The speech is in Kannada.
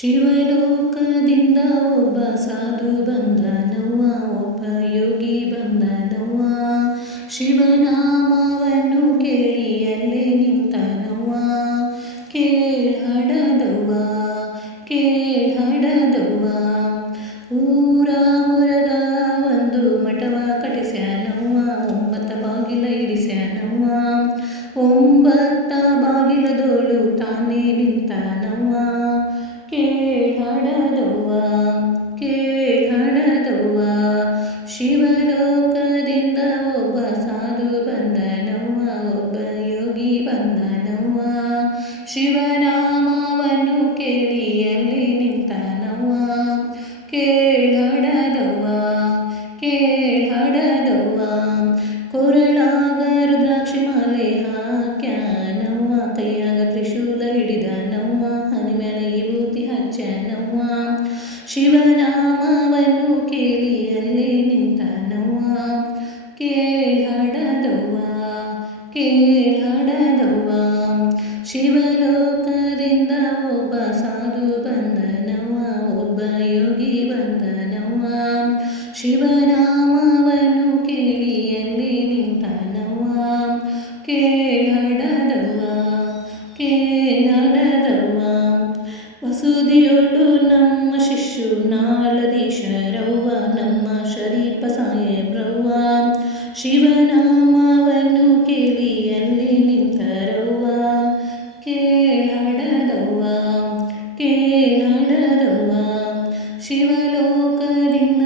ಶಿವಲೋಕದಿಂದ ಒಬ್ಬ ಸಾಧು ಬಂದನವ್ವ, ಒಬ್ಬ ಯೋಗಿ ಬಂದನವ್ವ. ಶಿವನಾಮವನ್ನು ಕೇಳಿ ಅಲ್ಲೇ ನಿಂತನವ್ವ. ಕೇಳಾಡದವ್ವ ಕೇಳಾಡದವ್ವ ಊರ ಹೊರದ ಒಂದು ಮಠವ ಕಟ್ಟಿಸ್ಯಾನವ್ವ, ಒಂಬತ್ತ ಬಾಗಿಲ ಇಡಿಸ್ಯಾನವ್ವ ಒಂಬತ್ತ ಬಾಗಿಲದೋಳು ತಾನೇ ಶಿವಲೋಕದಿಂದ ಒಬ್ಬ ಸಾಧು ಬಂದನವ್ವ, ಒಬ್ಬ ಯೋಗಿ ಬಂದನವ್ವ. ಶಿವನಾಮವನ್ನು ಕೇಳಿ ಅಲ್ಲಿ ನಿಂತನವ್ವ. ಕೇಳಡದವ್ವ ಕೇಳಡದವ್ವ ಕೊರಳಾಗ ರುದ್ರಾಕ್ಷಿ ಮಾಲೆ ಹಾಕ್ಯಾನವ್ವ. ಕೈಯಾಗ ತ್ರಿಶೂಲ ಹಿಡಿದನವ್ವ. ಹನಿ ಮೇಲೆ ವಿಭೂತಿ ಹಚ್ಚನವ್ವ. ಶಿವನಾಮವನ್ನು ಕೇಳಿ ಶಿವಲೋಕದಿಂದ ಒಬ್ಬ ಸಾಧು ಬಂದನವ, ಒಬ್ಬ ಯೋಗಿ ಬಂದನವ. ಶಿವನಾಮವನ್ನು ಕೇಳಿ ಎಲ್ಲಿ ನಿಂತನವ. ಕೇಳಾಡದವ್ವ ಕೇಳಾಡದವ್ವ. ವಸುದಿಯೊಳು ನಮ್ಮ ಶಿಶು ನಾಳದೀಶರವ್ವ, ನಮ್ಮ ಶರೀಪ ಸಾಹೇಬ್ರವ್ವ. ಶಿವನಾಮವನ್ನು ಕೇಳಿ ಅಲ್ಲಿ ಶಿವಲೋಕದಿಂದ